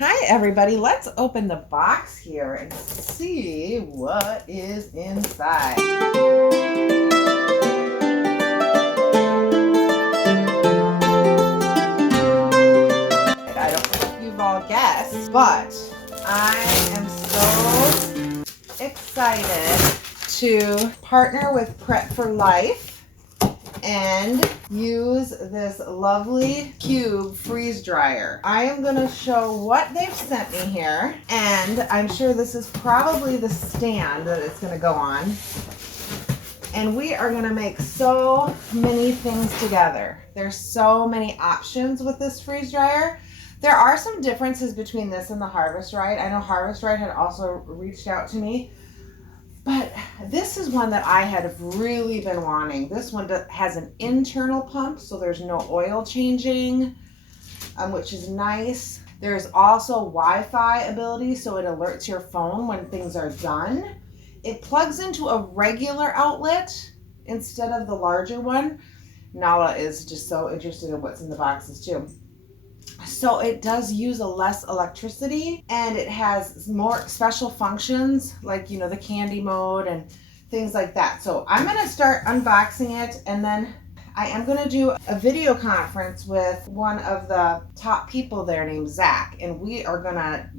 Hi everybody, let's open the box here and see what is inside. I don't know if you've all guessed, but I am so excited to partner with Prep for Life and use this lovely cube freeze dryer. I am going to show what they've sent me here, and I'm sure this is probably the stand that it's going to go on. And we are going to make so many things together. There's so many options with this freeze dryer. There are some differences between this and the Harvest Right. I know Harvest Right had also reached out to me, but this is one that I had really been wanting. This one has an internal pump, so there's no oil changing, which is nice. There's also Wi-Fi ability, so it alerts your phone when things are done. It plugs into a regular outlet instead of the larger one. Nala is just so interested in what's in the boxes too. So it does use a less electricity, and it has more special functions like, you know, the candy mode and things like that. So I'm going to start unboxing it, and then I am going to do a video conference with one of the top people there named Zach, and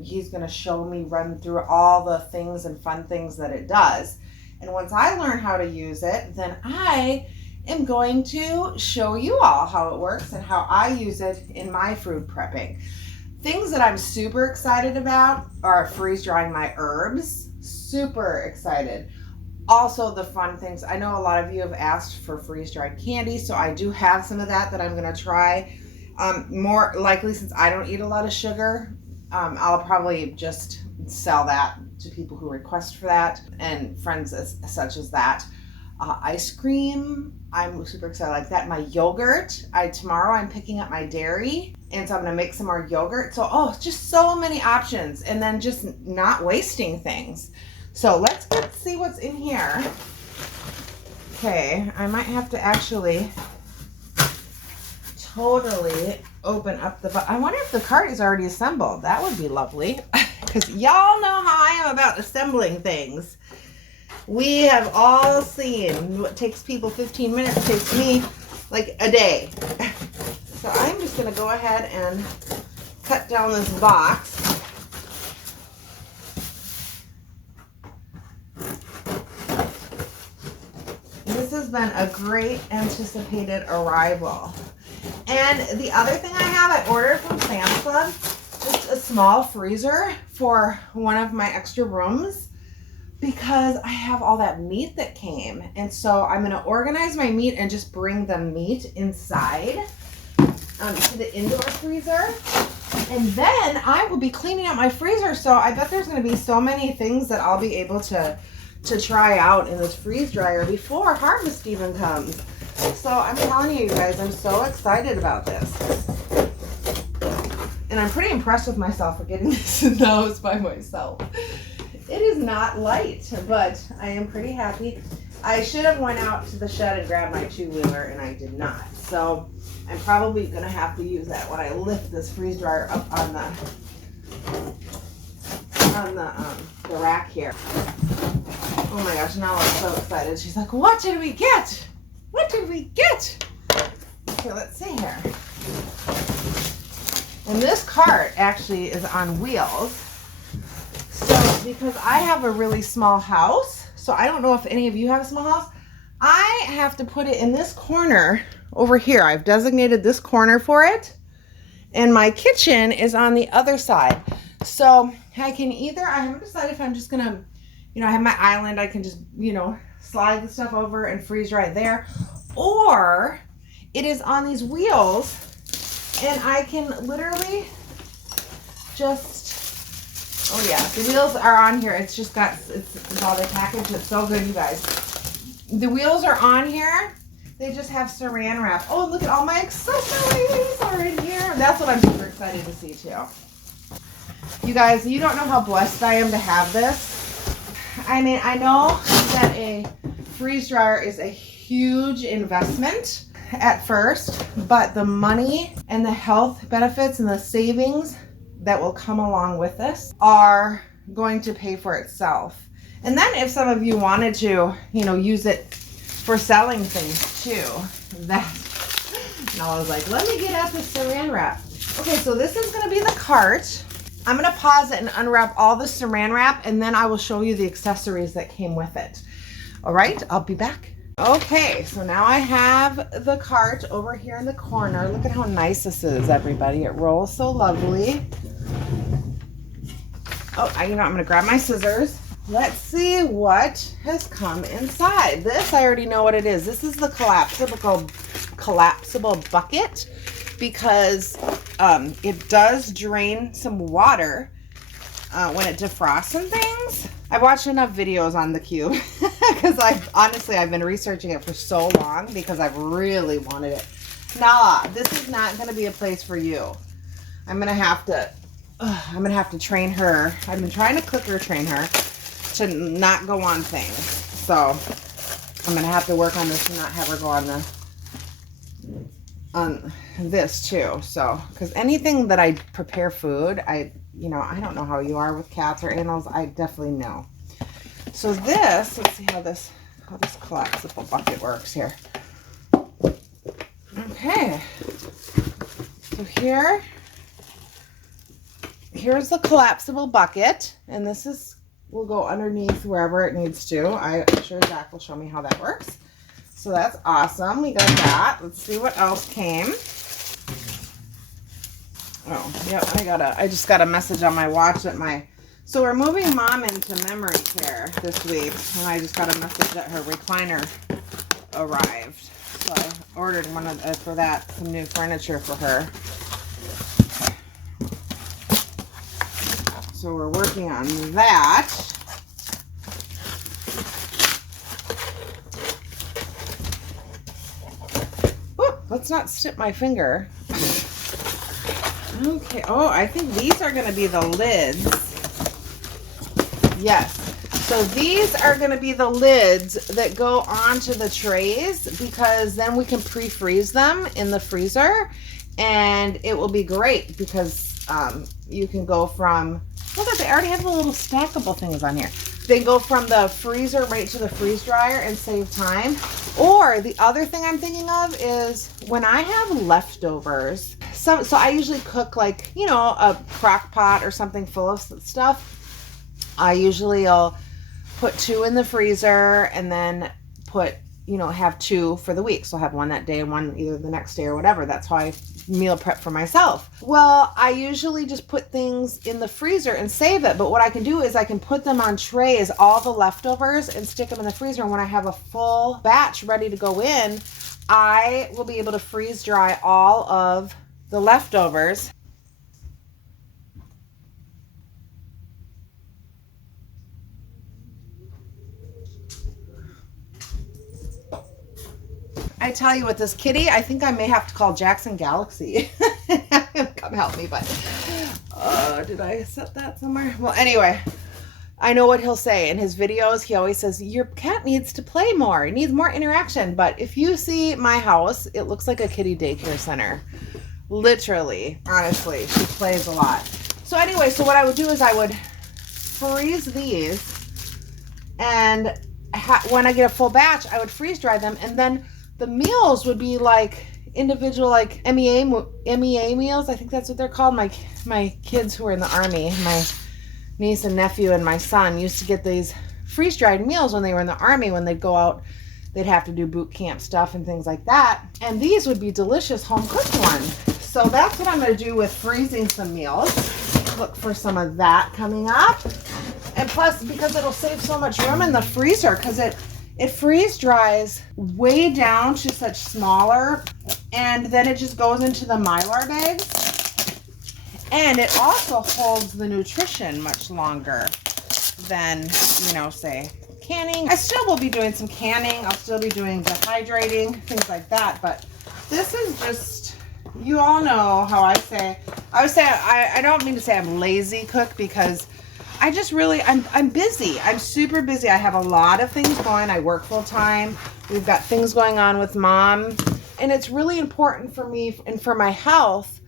he's going to show me, run through all the things and fun things that it does. And once I learn how to use it, then I am going to show you all how it works and how I use it in my food prepping. Things that I'm super excited about are freeze drying my herbs. Super excited. Also the fun things. I know a lot of you have asked for freeze dried candy, so I do have some of that I'm going to try. More likely, since I don't eat a lot of sugar, I'll probably just sell that to people who request for that and friends such as that. Ice cream, I'm super excited like that. My yogurt, tomorrow I'm picking up my dairy, and so I'm gonna make some more yogurt. So, just so many options, and then just not wasting things. So let's see what's in here. Okay, I might have to actually totally open up the box. I wonder if the cart is already assembled. That would be lovely, because y'all know how I am about assembling things. We have all seen what takes people 15 minutes takes me like a day. So I'm just going to go ahead and cut down this box. This has been a great anticipated arrival. And the other thing I ordered from Sam's Club, just a small freezer for one of my extra rooms, because I have all that meat that came. And so I'm going to organize my meat and just bring the meat inside to the indoor freezer. And then I will be cleaning out my freezer. So I bet there's going to be so many things that I'll be able to try out in this freeze dryer before harvest even comes. So I'm telling you guys, I'm so excited about this. And I'm pretty impressed with myself for getting this in the house by myself. It is not light, but I am pretty happy. I should have went out to the shed and grabbed my two-wheeler, and I did not. So I'm probably going to have to use that when I lift this freeze dryer up on the rack here. Oh my gosh, now I'm so excited. She's like, what did we get? What did we get? Okay, let's see here. And this cart actually is on wheels. So, because I have a really small house, so I don't know if any of you have a small house, I have to put it in this corner over here. I've designated this corner for it, and my kitchen is on the other side. So I haven't decided if I'm just gonna, I have my island, I can just, slide the stuff over and freeze right there, or it is on these wheels, and I can literally just, oh yeah, the wheels are on here. It's just got, it's all the package. It's so good, you guys. The wheels are on here. They just have saran wrap. Oh, look at all my accessories are in here. That's what I'm super excited to see too. You guys, you don't know how blessed I am to have this. I mean, I know that a freeze dryer is a huge investment at first, but the money and the health benefits and the savings that will come along with this are going to pay for itself. And then if some of you wanted to, you know, use it for selling things too, that, and I was like, let me get out the saran wrap. Okay, so this is gonna be the cart. I'm gonna pause it and unwrap all the saran wrap, and then I will show you the accessories that came with it. All right, I'll be back. Okay, so now I have the cart over here in the corner. Look at how nice this is, everybody. It rolls so lovely. Oh, you know, I'm gonna grab my scissors. Let's see what has come inside. This, I already know what it is. This is the collapsible bucket, because it does drain some water when it defrosts and things. I've watched enough videos on the cube because I've been researching it for so long because I've really wanted it. Nala, this is not going to be a place for you. I'm gonna have to train her. I've been trying to clicker train her to not go on things. So I'm gonna have to work on this and not have her go on this too. So, because anything that I prepare food, I don't know how you are with cats or animals. I definitely know. So this, let's see how this collapsible bucket works here. Okay. So here's the collapsible bucket, and this will go underneath wherever it needs to. I'm sure Zach will show me how that works. So that's awesome. We got that. Let's see what else came. Oh, yep, I just got a message on my watch that so we're moving Mom into memory care this week, and I just got a message that her recliner arrived. So I ordered some new furniture for her. So we're working on that. Ooh, let's not snip my finger. Okay, oh, I think these are gonna be the lids. Yes, so these are gonna be the lids that go onto the trays, because then we can pre-freeze them in the freezer, and it will be great because you can go from, look at, they already have the little stackable things on here. They go from the freezer right to the freeze dryer and save time. Or the other thing I'm thinking of is when I have leftovers, so I usually cook like, you know, a crock pot or something full of stuff. I'll put 2 in the freezer and then have 2 for the week. So I'll have one that day and one either the next day or whatever. That's how I meal prep for myself. Well, I usually just put things in the freezer and save it. But what I can do is I can put them on trays, all the leftovers, and stick them in the freezer. And when I have a full batch ready to go in, I will be able to freeze dry all of the leftovers. I tell you, with this kitty, I think I may have to call Jackson Galaxy. Come help me, but did I set that somewhere? Well, anyway, I know what he'll say in his videos. He always says, your cat needs to play more. It needs more interaction. But if you see my house, it looks like a kitty daycare center. Literally, honestly, she plays a lot. So anyway, so what I would do is I would freeze these, and when I get a full batch, I would freeze dry them, and then the meals would be like individual, like MEA meals. I think that's what they're called. My kids who are in the Army, my niece and nephew and my son used to get these freeze-dried meals when they were in the Army. When they'd go out, they'd have to do boot camp stuff and things like that. And these would be delicious home-cooked ones. So that's what I'm going to do with freezing some meals. Look for some of that coming up. And plus, because it'll save so much room in the freezer, because it freeze dries way down to such smaller, and then it just goes into the Mylar bags. And it also holds the nutrition much longer than, say, canning. I still will be doing some canning. I'll still be doing dehydrating, things like that. But this is just, you all know how I would say, I don't mean to say I'm lazy cook, because I just really, I'm busy. I'm super busy. I have a lot of things going. I work full time. We've got things going on with Mom. And it's really important for me and for my health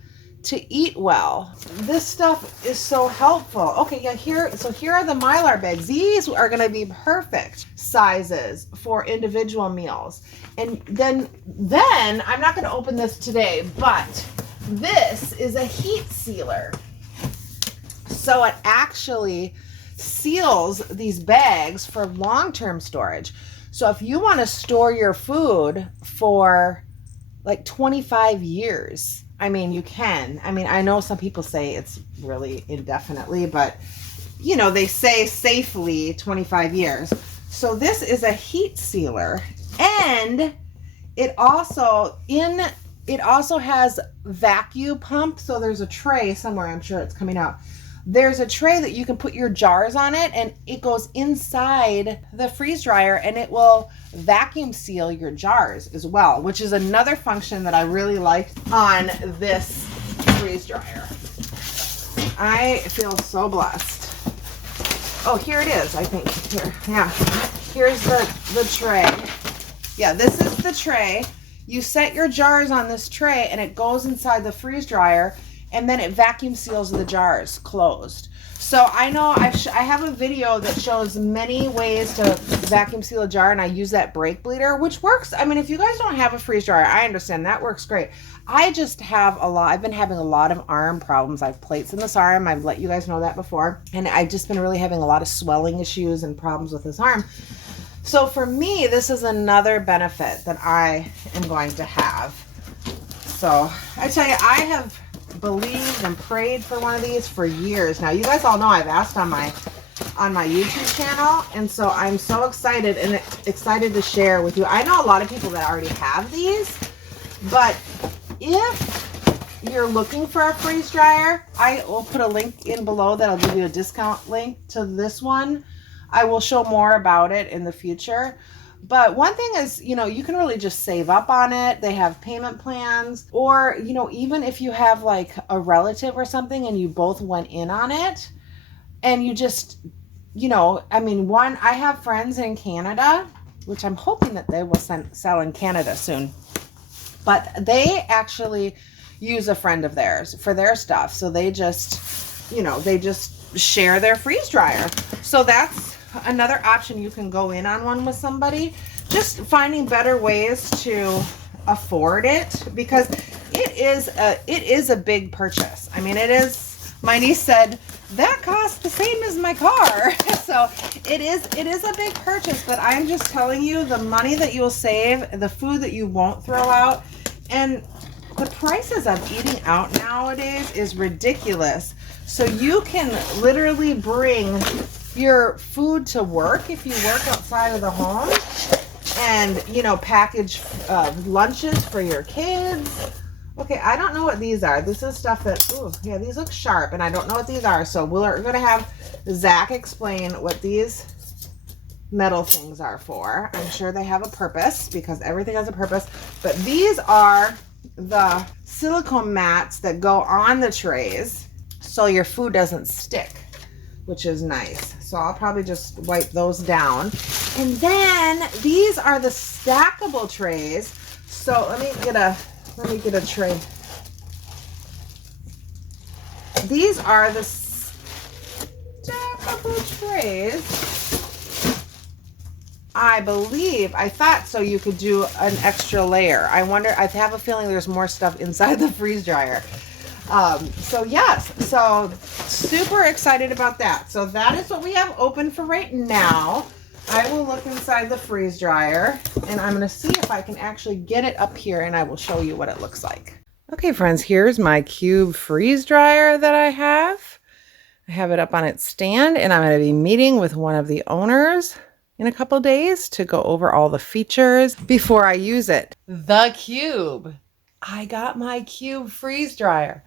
to eat well. This stuff is so helpful. Okay, yeah, here are the Mylar bags. These are going to be perfect sizes for individual meals. And then I'm not going to open this today, but this is a heat sealer. So it actually seals these bags for long-term storage. So if you want to store your food for like 25 years, I mean, you can. I mean, I know some people say it's really indefinitely, but you know, they say safely 25 years. So this is a heat sealer, and it also has vacuum pump. So there's a tray somewhere, I'm sure it's coming out. There's a tray that you can put your jars on it, and it goes inside the freeze dryer, and it will vacuum seal your jars as well, which is another function that I really liked on this freeze dryer. I feel so blessed. Oh, here it is, I think. Here, yeah. Here's the tray. Yeah, this is the tray. You set your jars on this tray, and it goes inside the freeze dryer, and then it vacuum seals the jars closed. So I know I have a video that shows many ways to vacuum seal a jar, and I use that brake bleeder, which works. I mean, if you guys don't have a freeze dryer, I understand that works great. I just have I've been having a lot of arm problems. I have plates in this arm. I've let you guys know that before. And I've just been really having a lot of swelling issues and problems with this arm. So for me, this is another benefit that I am going to have. So I tell you, I have believed and prayed for one of these for years now. You guys all know I've asked on my YouTube channel, and so I'm so excited to share with you. I know a lot of people that already have these, but if you're looking for a freeze dryer, I will put a link in below that'll give you a discount link to this one. I will show more about it in the future. But one thing is, you know, you can really just save up on it. They have payment plans, or, you know, even if you have like a relative or something and you both went in on it and you just, you know, I mean, I have friends in Canada, which I'm hoping that they will sell in Canada soon, but they actually use a friend of theirs for their stuff. So they just, you know, they just share their freeze dryer. So that's another option. You can go in on one with somebody, just finding better ways to afford it, because it is a big purchase. I mean, it is. My niece said that costs the same as my car. So it is a big purchase, but I'm just telling you, the money that you'll save, the food that you won't throw out, and the prices of eating out nowadays is ridiculous. So you can literally bring your food to work if you work outside of the home, and, you know, package lunches for your kids. Okay, I don't know what these are. This is stuff that, ooh, yeah, these look sharp, and I don't know what these are. So we're going to have Zach explain what these metal things are for. I'm sure they have a purpose, because everything has a purpose. But these are the silicone mats that go on the trays so your food doesn't stick, which is nice. So I'll probably just wipe those down. And then these are the stackable trays. So let me get a tray. These are the stackable trays. I thought so you could do an extra layer. I have a feeling there's more stuff inside the freeze dryer. So yes, so super excited about that. So that is what we have open for right now. I will look inside the freeze dryer, and I'm going to see if I can actually get it up here, and I will show you what it looks like. Okay, friends, here's my cube freeze dryer that I have. I have it up on its stand, and I'm going to be meeting with one of the owners in a couple days to go over all the features before I use it. The cube. I got my cube freeze dryer.